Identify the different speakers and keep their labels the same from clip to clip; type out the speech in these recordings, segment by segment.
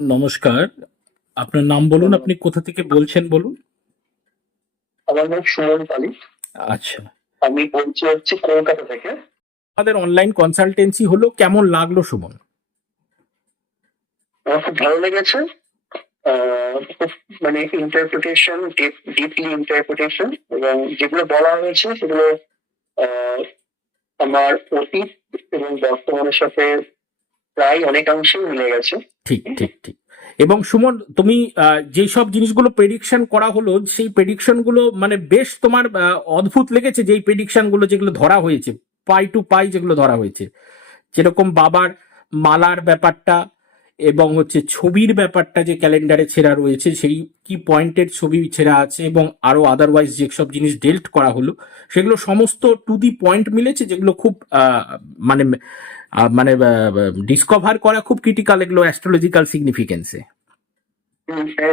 Speaker 1: নমস্কার। আপনার নাম বলুন আপনি কোথা থেকে বলছেন বলুন?
Speaker 2: আমার নাম সুমন পালি।
Speaker 1: আচ্ছা।
Speaker 2: আমি বলছি হচ্ছে কলকাতা থেকে।
Speaker 1: আমাদের অনলাইন কনসালটেন্সি হলো কেমন লাগল সুমন?
Speaker 2: আমার খুব ভালো লেগেছে। মানে ইন্টারপ্রিটেশন ডিপলি ইন্টারপ্রিটেশন এবং যেগুলো বলা হয়েছে সেগুলো আহ, আমার অতীত এবং বর্তমানের সাথে প্রায় অনেকাংশেই মিলে গেছে।
Speaker 1: ঠিক ঠিক ঠিক। এবং সুমন তুমি আহ, যেসব জিনিসগুলো প্রেডিকশন করা হলো সেই প্রেডিকশনগুলো মানে বেশ তোমার অদ্ভুত লেগেছে যেই প্রেডিকশনগুলো যেগুলো ধরা হয়েছে পাই টু পাই যেগুলো ধরা হয়েছে। যেরকম বাবার মালার ব্যাপারটা এবং হচ্ছে ছবির ব্যাপারটা যে ক্যালেন্ডারে ছেঁড়া রয়েছে সেই কি পয়েন্টের ছবি ছেঁড়া আছে এবং আরও আদারওয়াইজ যেসব জিনিস ডেল্ট করা হলো সেগুলো সমস্ত টু দি পয়েন্ট মিলেছে যেগুলো খুব মানে মানে ডিসকভার করা খুব ক্রিটিক্যাল এগুলো অ্যাস্ট্রোলজিক্যাল সিগনিফিকেন্সে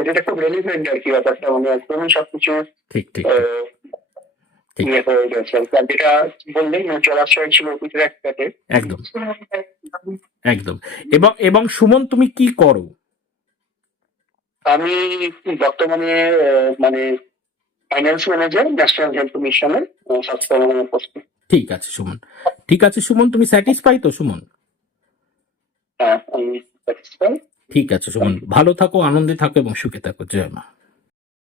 Speaker 2: এটা খুব রেলিভেন্ট আর কি ব্যাপারটা মানে একদমই সবকিছু
Speaker 1: ঠিক ঠিক
Speaker 2: ইয়ে হয়ে গেছে যেটা বললেন জলাশয় ছিল অতীতের একটাতে
Speaker 1: একদম। একদম। এবং এবং সুমন তুমি কি করো?
Speaker 2: আমি বর্তমানে মানে ফাইন্যান্স ম্যানেজার ন্যাশনাল হেলথ মিশনের স্বাস্থ্য
Speaker 1: ঠিক আছে সুমন। ঠিক আছে সুমন? তুমি স্যাটিসফাই তো সুমন?
Speaker 2: হ্যাঁ।
Speaker 1: ঠিক আছে সুমন। ভালো থাকো আনন্দে থাকো এবং সুখে থাকো। জয় মা।